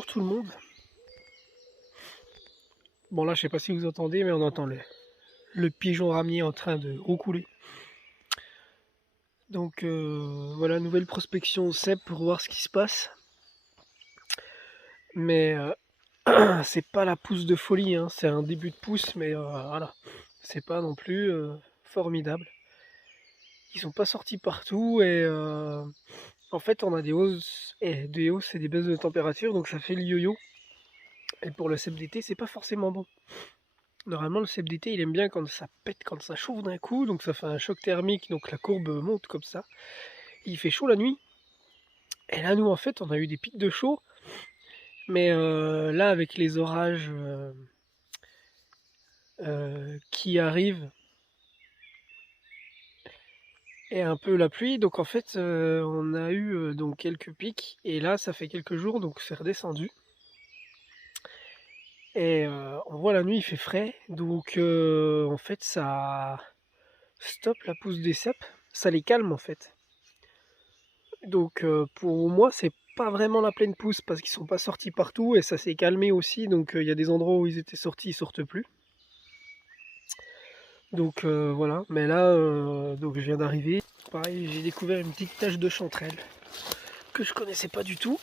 Bonjour tout le monde. Bon là je sais pas si vous entendez mais on entend le pigeon ramier en train de roucouler. Donc voilà, nouvelle prospection au cep pour voir ce qui se passe. Mais c'est pas la pousse de folie, hein. C'est un début de pousse mais voilà. C'est pas non plus formidable. Ils sont pas sortis partout et en fait on a des hausses et des baisses de température donc ça fait le yo-yo. Et pour le cep d'été c'est pas forcément bon. Normalement, le cep d'été, il aime bien quand ça pète, quand ça chauffe d'un coup, donc ça fait un choc thermique, donc la courbe monte comme ça. Il fait chaud la nuit. Et là, nous, en fait, on a eu des pics de chaud, mais là, avec les orages qui arrivent et un peu la pluie, donc en fait, on a eu donc quelques pics, et là, ça fait quelques jours, donc c'est redescendu. Et on voit la nuit, il fait frais, donc en fait, ça stoppe la pousse des ceps, ça les calme en fait. Donc pour moi, c'est pas vraiment la pleine pousse parce qu'ils sont pas sortis partout et ça s'est calmé aussi. Donc il y a des endroits où ils étaient sortis, ils sortent plus. Donc voilà. Mais là, donc je viens d'arriver. Pareil, j'ai découvert une petite tache de chanterelle que je connaissais pas du tout.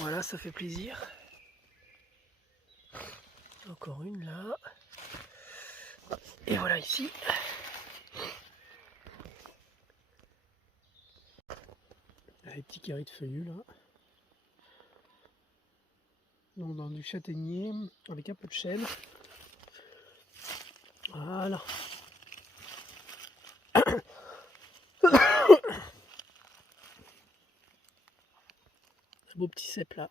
Voilà, ça fait plaisir. Encore une là. Et voilà ici. Les petits carrés de feuillus là. Donc dans du châtaignier avec un peu de chêne. Voilà. Un beau petit cep là.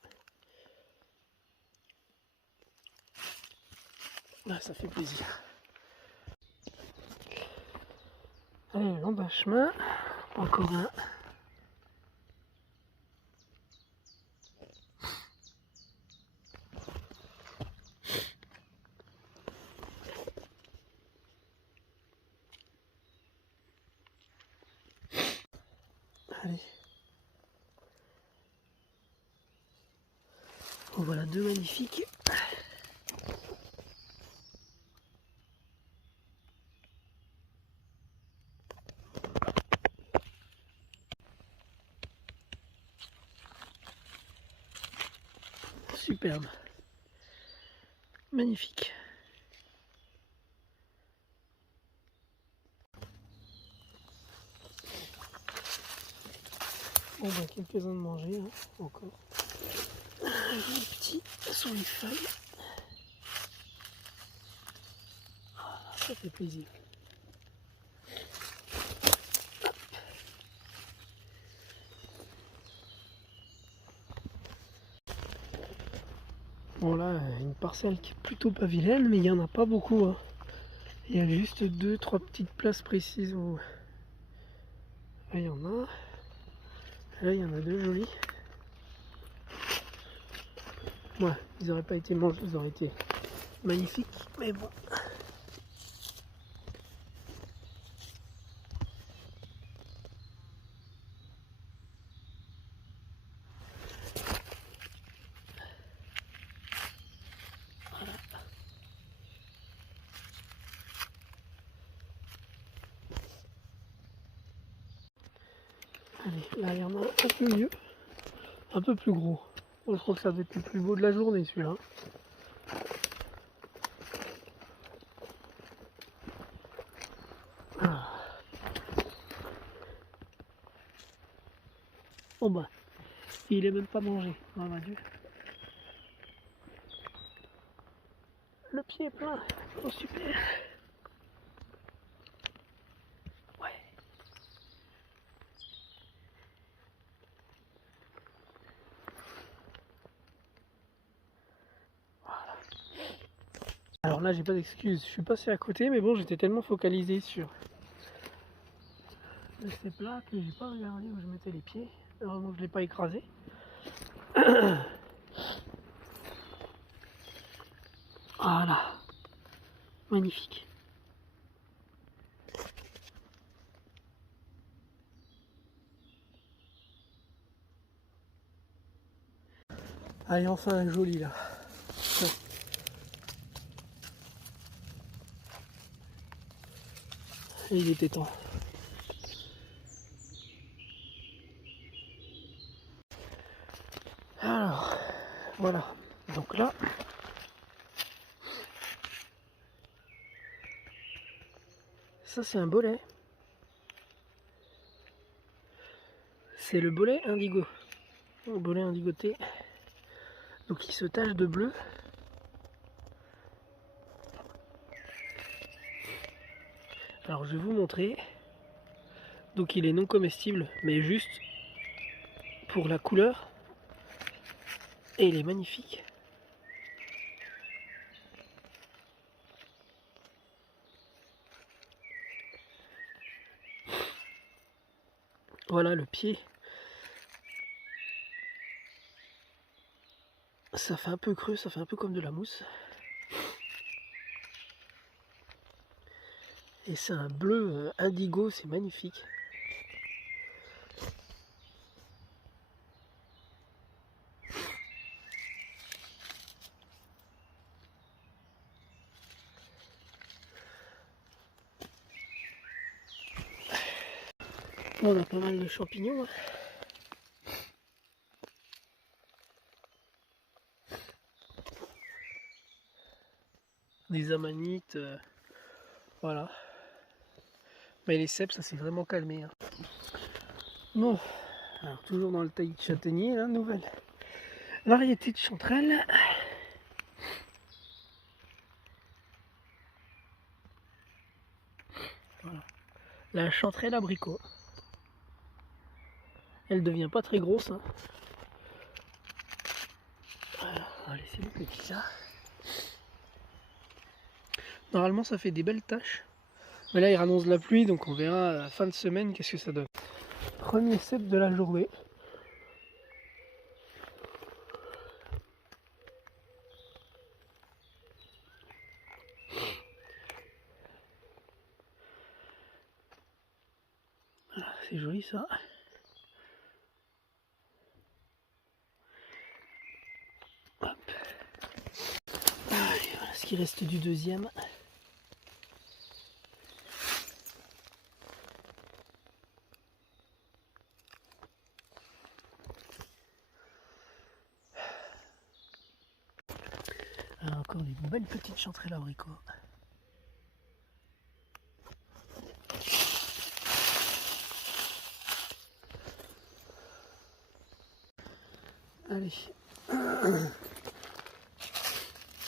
Ah, ça fait plaisir. Allez, le long d'un chemin, encore un. Allez. En voilà deux magnifiques. Superbe. Magnifique. Bon ben quelques-uns de manger, hein, encore. Les petits sur les feuilles. Ah, ça fait plaisir. Bon là, une parcelle qui est plutôt pas vilaine, mais il n'y en a pas beaucoup. Hein. Il y a juste 2-3 petites places précises où... Là il y en a. Là il y en a deux jolies. Ouais, ils n'auraient pas été mangés, ils auraient été magnifiques, mais bon. Allez, là il y en a un peu mieux, un peu plus gros. Bon, je crois que ça va être le plus beau de la journée celui-là. Ah. Bon bah, il est même pas mangé, oh mon Dieu. Le pied est plein, oh super. Ouais. Alors là j'ai pas d'excuse, je suis passé à côté mais bon j'étais tellement focalisé sur ce plat que j'ai pas regardé où je mettais les pieds. Heureusement que je l'ai pas écrasé. Voilà. Magnifique. Allez, enfin un joli là. Et il était temps. Alors, voilà. Donc là, ça c'est un bolet. C'est le bolet indigo. Le bolet indigoté. Donc il se tache de bleu. Alors je vais vous montrer. Donc il est non comestible, mais juste pour la couleur. Et il est magnifique. Voilà le pied. Ça fait un peu creux, ça fait un peu comme de la mousse. Et c'est un bleu indigo, c'est magnifique. On a pas mal de champignons. Hein. Des amanites, voilà. Mais les cèpes, ça s'est vraiment calmé. Hein. Bon, alors toujours dans le taillis de châtaignier, la nouvelle variété de chanterelle. Voilà. La chanterelle abricot. Elle devient pas très grosse. Hein. Voilà, on va laisser les petits là. Normalement ça fait des belles taches. Mais là il annonce la pluie, donc on verra à la fin de semaine qu'est-ce que ça donne. Premier cep de la journée. Voilà, c'est joli ça. Hop. Allez, voilà ce qui reste du deuxième. Alors, encore des belles petites chanterelles abricots. Allez.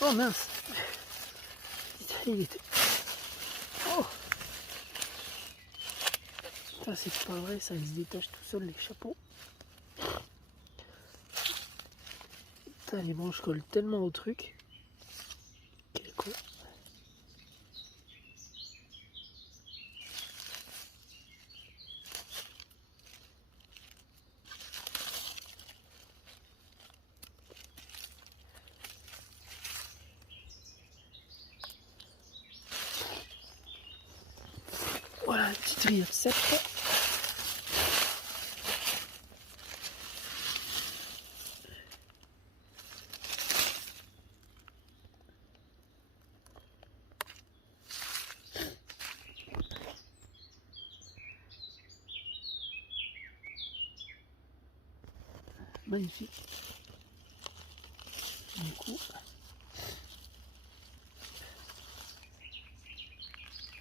Oh mince. Il était... Oh. Ça c'est pas vrai, ça il se détache tout seul les chapeaux. Putain, les branches collent tellement au truc. Quel con. Voilà, une petite rire sèche. Magnifique. Du coup,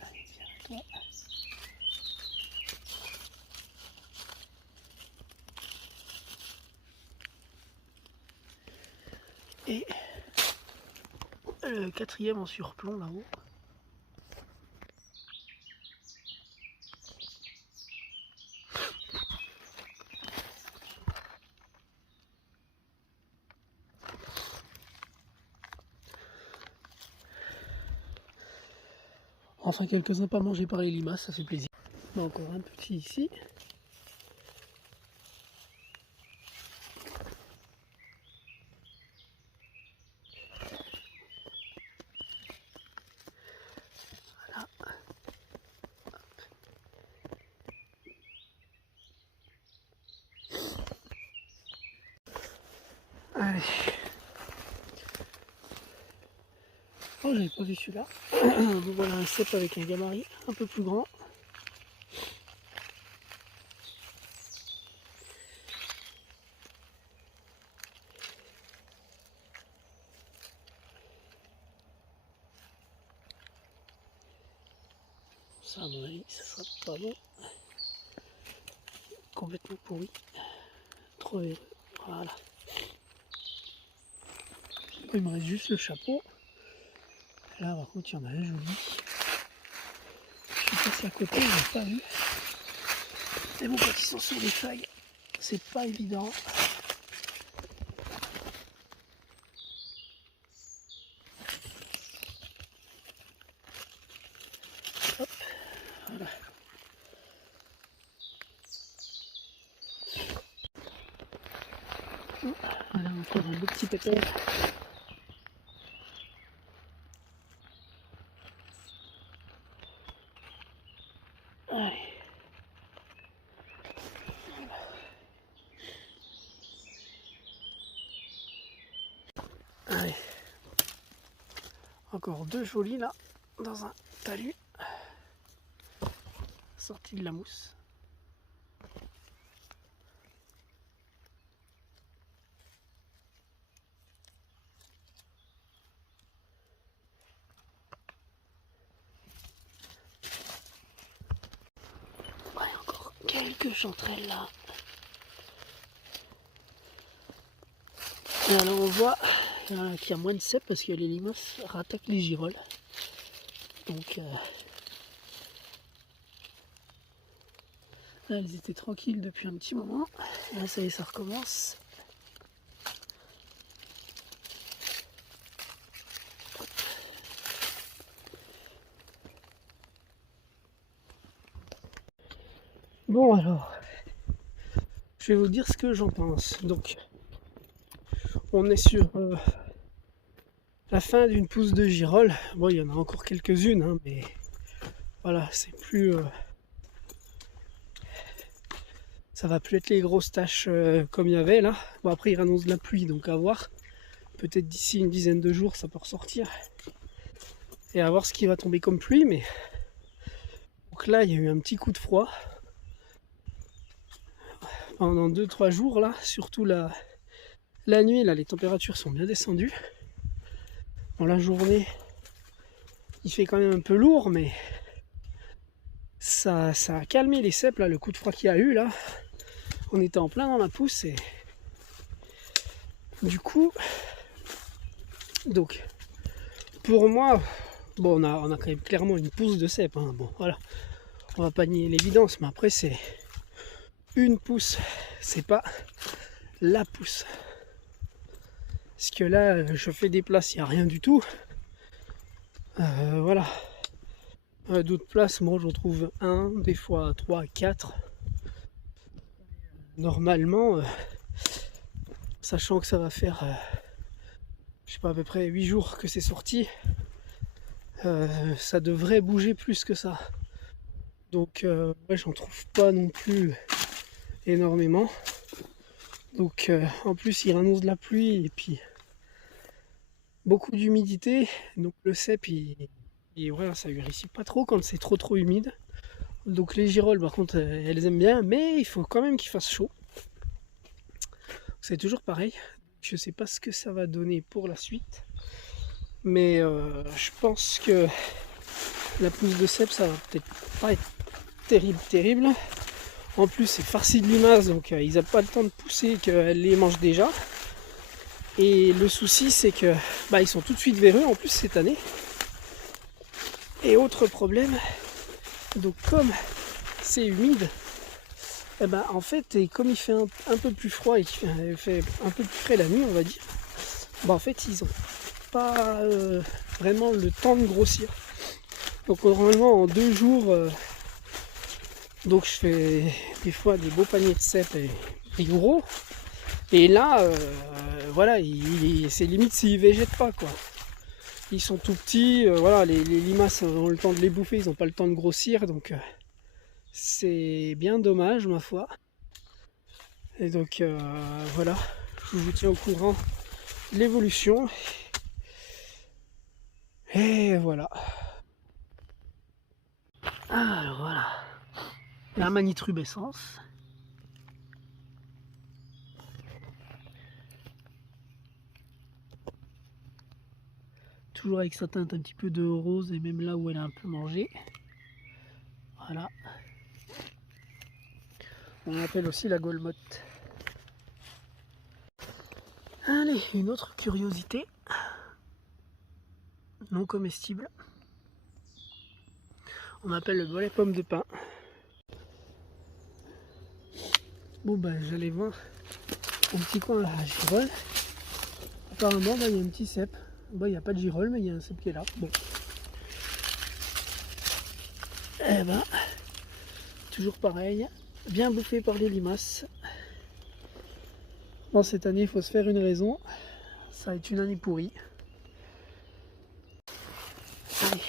allez, viens toi. Et le quatrième en surplomb là-haut. Enfin, quelques-uns pas mangés par les limaces, ça fait plaisir. Mais encore un petit ici. Voilà. Allez, Allez. Oh, j'avais pas vu celui-là. Bon, voilà un cep avec un gabarit un peu plus grand. Ça, à mon avis, ça sera pas bon. Complètement pourri. Trop véreux. Voilà. Il me reste juste le chapeau. Là, par contre, il y en a un joli. Je suis passé à côté, je l'ai pas vu. Mais bon, quand ils sont sur des feuilles, c'est pas évident. Hop, voilà. Voilà encore un beau petit pépère. Allez. Allez. Encore deux jolis là, dans un talus. Sorti de la mousse. Ouais, encore quelques chanterelles là. Et là on voit qu'il y a moins de cèpes parce que les limaces rattaquent les girolles. Donc là elles étaient tranquilles depuis un petit moment. Là ça y est, ça recommence. Bon alors, je vais vous dire ce que j'en pense. Donc on est sur la fin d'une pousse de girolles. Bon, il y en a encore quelques-unes, hein, mais voilà, c'est plus... ça va plus être les grosses taches comme il y avait là. Bon, après, il annonce de la pluie, donc à voir. Peut-être d'ici une dizaine de jours, ça peut ressortir. Et à voir ce qui va tomber comme pluie, mais... Donc là, il y a eu un petit coup de froid. Pendant 2-3 jours, là, surtout la nuit, là, les températures sont bien descendues. Bon, la journée, il fait quand même un peu lourd, mais ça a calmé les cèpes, là, le coup de froid qu'il y a eu, là. On était en plein dans la pousse et du coup, donc, pour moi, bon, on a quand même clairement une pousse de cèpe, hein. Bon, voilà, on va pas nier l'évidence, mais après, c'est une pousse, c'est pas la pousse. Parce que là, je fais des places, il n'y a rien du tout. Voilà. D'autres places, moi j'en trouve un, des fois 3, 4. Normalement, sachant que ça va faire, je sais pas, à peu près 8 jours que c'est sorti, ça devrait bouger plus que ça. Donc, ouais, j'en trouve pas non plus énormément. Donc, en plus, il annonce de la pluie et puis beaucoup d'humidité. Donc, le cep, voilà, ça lui réussit pas trop quand c'est trop humide. Donc, les girolles, par contre, elles aiment bien, mais il faut quand même qu'il fasse chaud. C'est toujours pareil. Je sais pas ce que ça va donner pour la suite. Mais je pense que la pousse de cèpe, ça va peut-être pas être terrible. En plus, c'est farci de limaces, donc ils n'ont pas le temps de pousser, qu'elles les mangent déjà. Et le souci, c'est que bah, ils sont tout de suite véreux, en plus cette année. Et autre problème, donc comme c'est humide, et ben, en fait, et comme il fait un peu plus froid et qu'il fait un peu plus frais la nuit, on va dire, bah, en fait, ils n'ont pas vraiment le temps de grossir. Donc normalement, en 2 jours, donc je fais des fois des beaux paniers de cèpes et gros. Et là, voilà, c'est limite s'ils végètent pas, quoi. Ils sont tout petits, voilà, les limaces ont le temps de les bouffer, ils n'ont pas le temps de grossir, donc c'est bien dommage, ma foi. Et donc voilà, je vous tiens au courant l'évolution. Et voilà. Alors voilà, la magnitrubescence. Toujours avec sa teinte un petit peu de rose et même là où elle a un peu mangé. Voilà. On appelle aussi la golmotte. Allez, une autre curiosité non comestible. On appelle le bolet pomme de pin. Bon ben j'allais voir un petit coin à girole. Apparemment il y a un petit cep. Il n'y a pas de girole mais il y a un cep qui est là. Bon. Eh ben, toujours pareil, bien bouffé par les limaces. Bon, cette année il faut se faire une raison. Ça va être une année pourrie. Allez.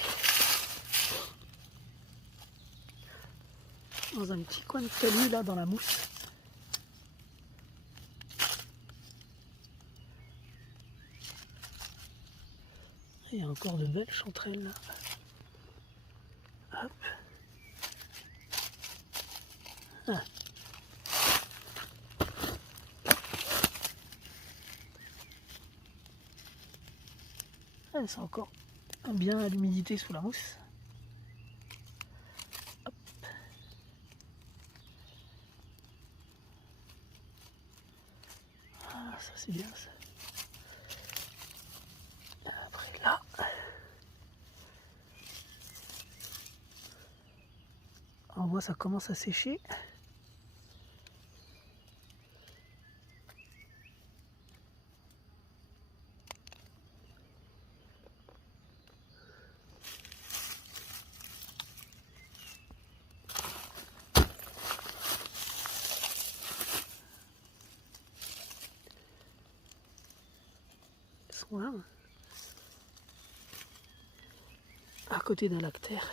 Dans un petit coin de talus là dans la mousse. Il y a encore de belles chanterelles là. Hop. Ah. Elles sont encore bien à l'humidité sous la mousse. Hop. Ah, ça c'est bien ça. Après là, on voit ça commence à sécher. Elles sont là, à côté d'un lactaire.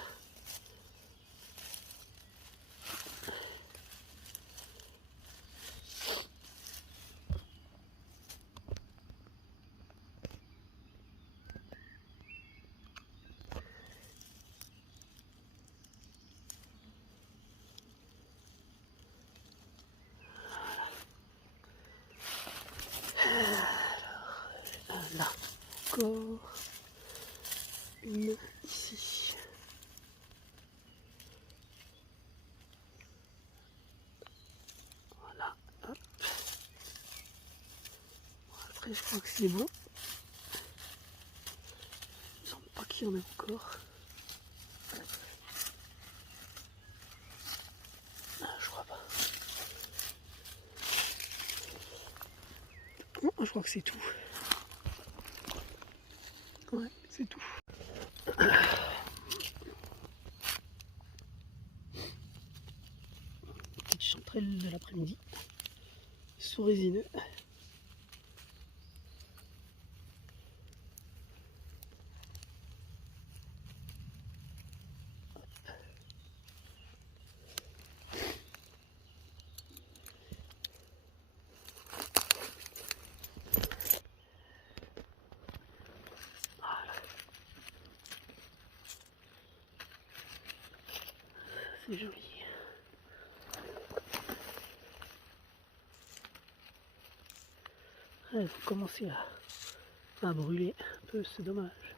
Là, encore une ici. Voilà, hop. Après, je crois que c'est bon. Il ne semble pas qu'il y en ait encore. Ah, je crois pas. Non, je crois que c'est tout. Ouais, c'est tout. Petite chanterelle de l'après-midi. Sous résineux. C'est joli. Il faut commencer à brûler un peu, c'est dommage.